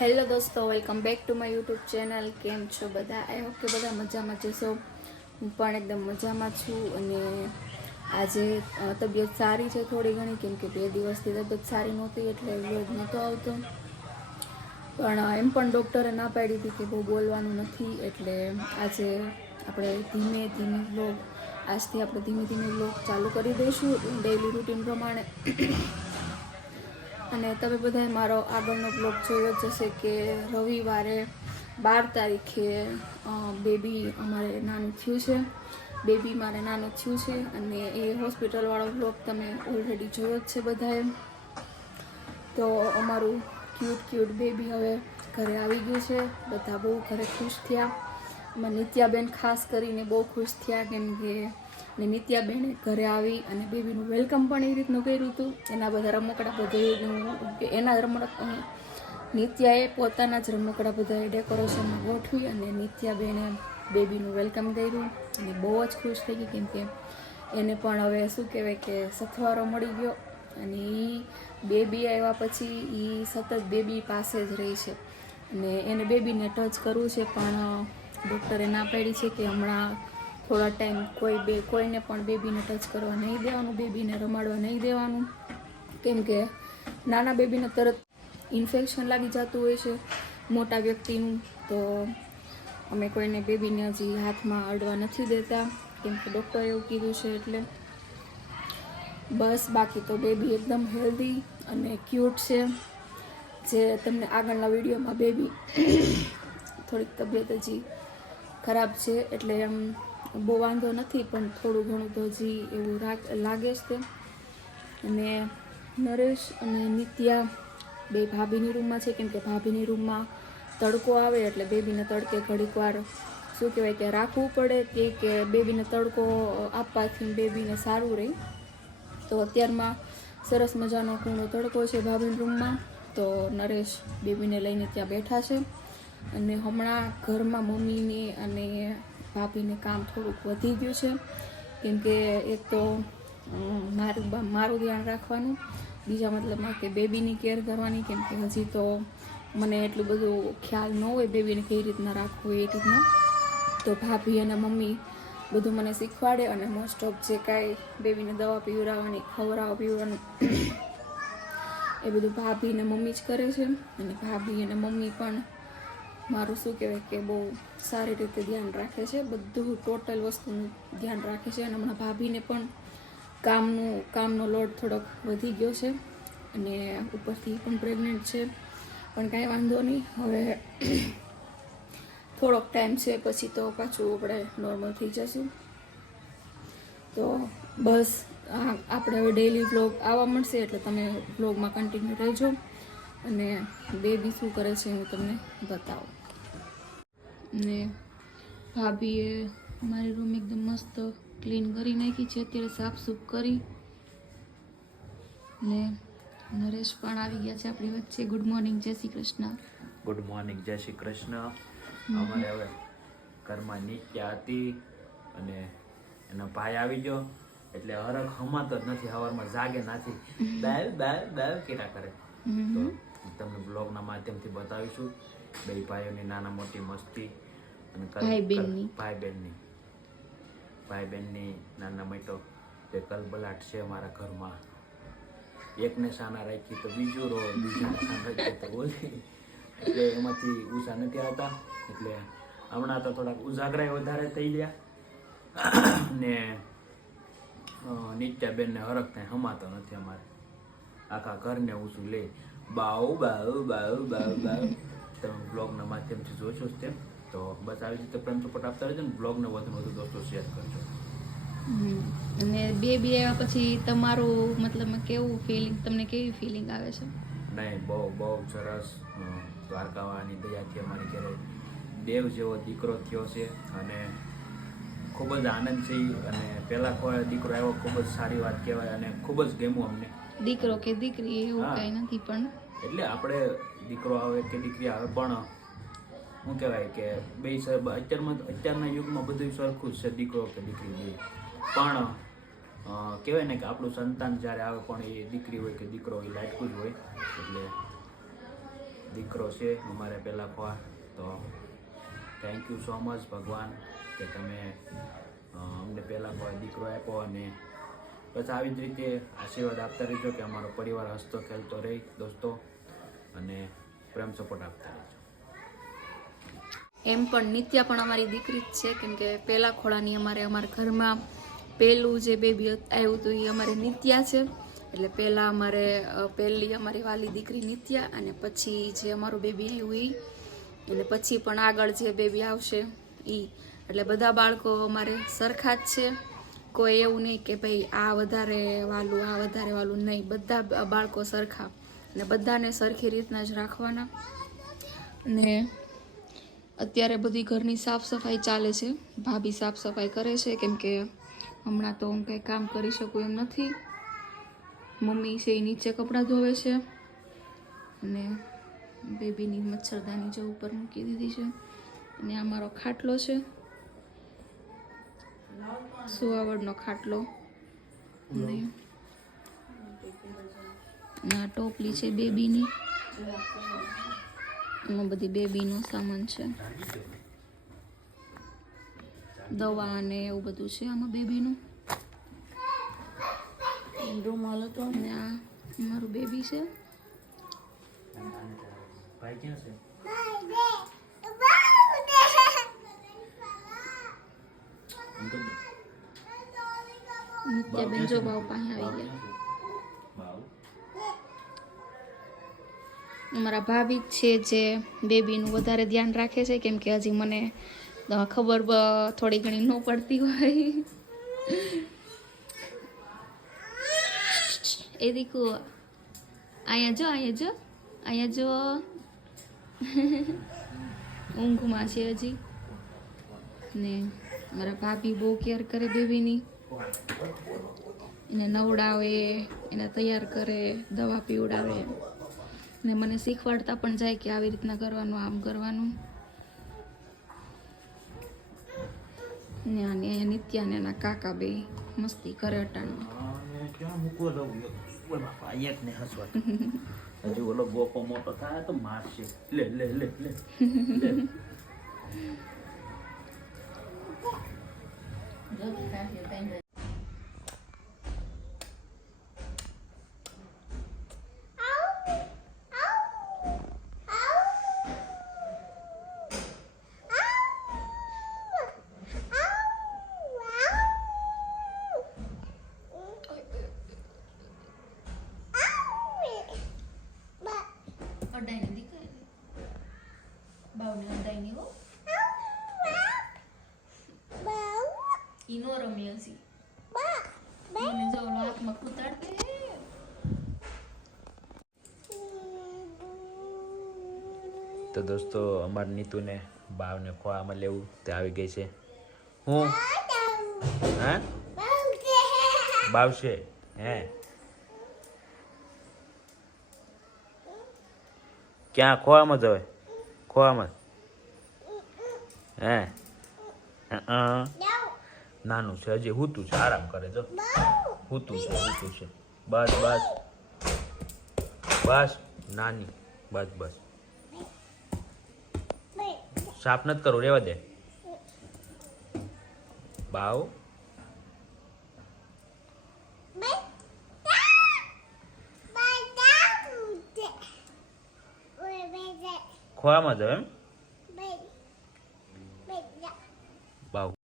Hello દોસ્તો, welcome back to my YouTube channel. કેમ છો બધા? આઈ હોપ કે બધા મજામાં જશો. હું પણ એકદમ મજામાં છું અને આજે તબિયત સારી છે થોડી ઘણી, કેમ કે 2 દિવસથી તબિયત સારી નહોતી એટલે વ્લોગ નહોતો આવતો. પણ એમ પણ ડૉક્ટરે ના પાડી હતી કે બહુ બોલવાનું નથી, એટલે આજે આપણે ધીમે ધીમે વ્લોગ આજથી આપણે ધીમે ધીમે વ્લોગ ચાલુ કરી દઈશું ડેઈલી રૂટીન પ્રમાણે. અને તમે બધાએ મારો આગળનો બ્લોગ જોયો જ હશે કે રવિવારે 12 તારીખે બેબી અમારે નાનું થયું છે. બેબી મારે નાનું થયું છે અને એ હોસ્પિટલવાળો બ્લોગ તમે ઓલરેડી જોયો જ છે બધાએ. તો અમારું ક્યુટ બેબી હવે ઘરે આવી ગયું છે. બધા બહુ ઘરે ખુશ થયા. એમાં નિત્યાબેન ખાસ કરીને બહુ ખુશ થયા, કેમ કે નિત્યાબેને ઘરે આવી અને બેબીનું વેલકમ પણ એ રીતનું કર્યું હતું. એના બધા રમકડા નિત્યાએ પોતાના જ રમકડા બધાએ ડેકોરેશનમાં ગોઠવી અને નિત્યાબેને બેબીનું વેલકમ કર્યું અને બહુ જ ખુશ થઈ ગઈ, કેમ કે એને પણ હવે શું કહેવાય કે સથવારો મળી ગયો. અને એ બેબી આવ્યા પછી એ સતત બેબી પાસે જ રહી છે અને એને બેબીને ટચ કરવું છે, પણ ડૉક્ટરે ના પાડી છે કે હમણાં થોડા ટાઈમ કોઈને પણ બેબીને ટચ કરવા નહીં દેવાનું, બેબીને રમાડવા નહીં દેવાનું, કેમ કે નાના બેબીને તરત ઇન્ફેક્શન લાગી જતું હોય છે મોટા વ્યક્તિનું. તો અમે કોઈને બેબીને હજી હાથમાં અડવા નથી દેતા, કેમ કે ડૉક્ટરે એવું કીધું છે. એટલે બસ, બાકી તો બેબી એકદમ હેલ્ધી અને ક્યુટ છે. જે તમને આગળના વિડીયોમાં બેબી થોડીક તબિયત હજી ખરાબ છે, એટલે એમ બહુ વાંધો નથી, પણ થોડું ઘણું તો હજી એવું લાગે જ તે. અને નરેશ અને નિત્યા બે ભાભીની રૂમમાં છે, કેમ કે ભાભીની રૂમમાં તડકો આવે એટલે બેબીને તડકે ઘડીક વાર શું કહેવાય કે રાખવું પડે, કે બેબીને તડકો આપવાથી બેબીને સારું રહે. તો અત્યારમાં સરસ મજાનો કૂણો તડકો છે ભાભીની રૂમમાં. તો નરેશ બેબીને લઈને ત્યાં બેઠા છે અને હમણાં ઘરમાં મમ્મીને અને ભાભીને કામ થોડુંક વધી ગયું છે, કેમ કે એક તો મારું ધ્યાન રાખવાનું, બીજા મતલબમાં કે બેબીની કેર કરવાની, કેમ કે હજી તો મને એટલું બધું ખ્યાલ ન હોય બેબીને કઈ રીતના રાખવું એ રીતના. તો ભાભી અને મમ્મી બધું મને શીખવાડે અને મોસ્ટ ઓફ જે કાંઈ બેબીને દવા પીવડાવવાની, ખવડાવવા પીવડાવવાનું એ બધું ભાભી અને મમ્મી જ કરે છે. અને ભાભી અને મમ્મી પણ મારું શું કહેવાય કે બહુ સારી રીતે ધ્યાન રાખે છે, બધું ટોટલ વસ્તુનું ધ્યાન રાખે છે. અને હમણાં ભાભીને પણ કામનો લોડ થોડોક વધી ગયો છે અને ઉપરથી પણ પ્રેગ્નન્ટ છે, પણ કાંઈ વાંધો નહીં. હવે થોડોક ટાઈમ છે પછી તો પાછું આપણે નોર્મલ થઈ જશું. તો બસ, આપણે હવે ડેઈલી વ્લોગ આવવા મળશે, એટલે તમે વ્લોગમાં કન્ટિન્યુ રહેજો અને બેબી શું કરે છે હું તમને બતાવું. ને ભાભીએ મારી રૂમ એકદમ મસ્ત ક્લીન કરી નાખી છે અત્યારે, સાફસૂફ કરી. ને નરેશ પણ આવી ગયા છે આપણી વચ્ચે. ગુડ મોર્નિંગ, જય શ્રી કૃષ્ણ. ગુડ મોર્નિંગ, જય શ્રી કૃષ્ણ. અમારે હવે ઘરમાં નિત્યા હતી અને એનો ભાઈ આવી ગયો, એટલે હરખ હમાતો જ નથી, સવારમાં જાગે નથી, બાવ બાવ બાવ કેટા કરે. તો તમને બ્લોગના માધ્યમથી બતાવીશું બે ભાઈઓની નાના મોટી મસ્તી અને ભાઈ બહેનની નાના મોટો બે કલબલાટ છે અમારા ઘરમાં. એકને સાના રાખી તો બીજું રો, બીજાને સાના રાખી તો ઓલી, એટલે એમાંથી ઉષા નથી આવતા. એટલે હમણાં તો થોડાક ઉજાગરા વધારે થઈ ગયા ને નિત્યાબેનને હરખ કંઈ હમાતો નથી. અમારે આખા ઘરને ઉછું લે, બાવ બાવ બાવ બાવ બાવ. તમે બ્લોગના માધ્યમથી જોશો જ તેમ. તો બસ આવી રીતે પ્રેમ સપોર્ટ આપતા રહેજો ને બ્લોગને વધુ દોસ્તો શેર કરજો. અને બેબી આવ્યા પછી તમારું મતલબ કેવું ફિલિંગ, તમને કેવી ફિલિંગ આવે છે? નહીં, બહુ સરસ. દ્વારકાવાની દયાથી અમારી ઘરે દેવ જેવો દીકરો થયો છે અને ખૂબ જ આનંદ છે. અને પહેલાં કોઈ દીકરો આવ્યો ખૂબ જ સારી વાત કહેવાય અને ખૂબ જ ગમ્યું અમને. દીકરો કે દીકરી એવું કાંઈ નથી, પણ એટલે આપણે દીકરો આવે કે દીકરી આવે, પણ શું કહેવાય કે બે અત્યારના યુગમાં બધું સરખું જ છે, દીકરો કે દીકરી બે. પણ કહેવાય ને કે આપણું સંતાન જ્યારે આવે પણ એ દીકરી હોય કે દીકરો હોય લાયકું જ હોય. એટલે દીકરો છે અમારે પહેલા ખોવા. તો થેન્ક યુ સો મચ ભગવાન કે તમે અમને પહેલા ખોવા દીકરો આપ્યો, અને બસ આવી જ રીતે આશીર્વાદ આપતા રહેજો કે અમારો પરિવાર હસતો ખેલતો રહે દોસ્તો, અને પ્રેમ સપોર્ટ આપતા રહેજો. એમ પણ નિત્યા પણ અમારી દીકરી જ છે, કેમ કે પહેલા ખોળાની અમારા ઘરમાં પહેલું જે બેબી આવ્યું હતું એ અમારે નિત્યા છે. એટલે પહેલાં પહેલી અમારી વાલી દીકરી નિત્યા, અને પછી જે અમારું બેબી આવ્યું એ, અને પછી પણ આગળ જે બેબી આવશે એ. એટલે બધા બાળકો અમારે સરખા જ છે, કોઈ એવું નહીં કે ભાઈ આ વધારે વાલું નહીં. બધા બાળકો સરખા, અને બધાને સરખી રીતના જ રાખવાના. ને અત્યારે બધી ઘરની સાફ સફાઈ ચાલે છે, ભાભી સાફ સફાઈ કરે છે, કેમ કે હમણાં તો હું કંઈ કામ કરી શકું એમ નથી. મમ્મી છે એ નીચે કપડાં ધોવે છે, અને બેબીની મચ્છરદાની જે ઉપર મૂકી દીધી છે. અને આ મારો ખાટલો છે, સુવાવડનો ખાટલો, અને આ ટોપલી છે બેબીની. એમાં બધી બેબીનો સામાન છે, દવા ને એવું બધું છે આમાં બેબીનું. રૂમાલ હતો, અને આ મારું બેબી છે. ભાઈ ક્યાં છે? નિત્યાબેન જો બાવ પાસે આવી ગયા. અમારા ભાભી જ છે જે બેબીનું વધારે ધ્યાન રાખે છે, કેમ કે હજી મને ખબર થોડી ઘણી ન પડતી હોય. એ દીકુ અહીંયા જો ઊંઘમાં છે હજી. ને મારા ભાભી બહુ કેર કરે બેબીની, એને નવડાવે, એને તૈયાર કરે, દવા પીવડાવે, ને મને શીખવાડતા પણ જાય કે આવી રીતના કરવાનું, આમ કરવાનું. ને અહીંયા નિત્યા ને એના કાકા બે મસ્તી કરે અટાણમાં. હજુ ઓલો ગોપો મોટો થાય તો મારશે. લે લે લે લે અડાઈને દીકરી બાવને અડાઈને હો ઈનો રમી હસી મને જો ઓલો હાથમાં કૂતાડતે. તો દોસ્તો અમારી નીતુને બાવને ખોવામાં લેવું તે આવી ગઈ છે. હું હા બાવશે હે ક્યાં ખોવામાં જ હવે ખોવામાં હે નાનું છે હજી, હૂતું છે, આરામ કરે જો, હૂતું છે. બસ બસ બસ નાની બસ બસ સાફ નથી કરું, રેવા દે બાવ. ખોવામાં જ એમ બાવ.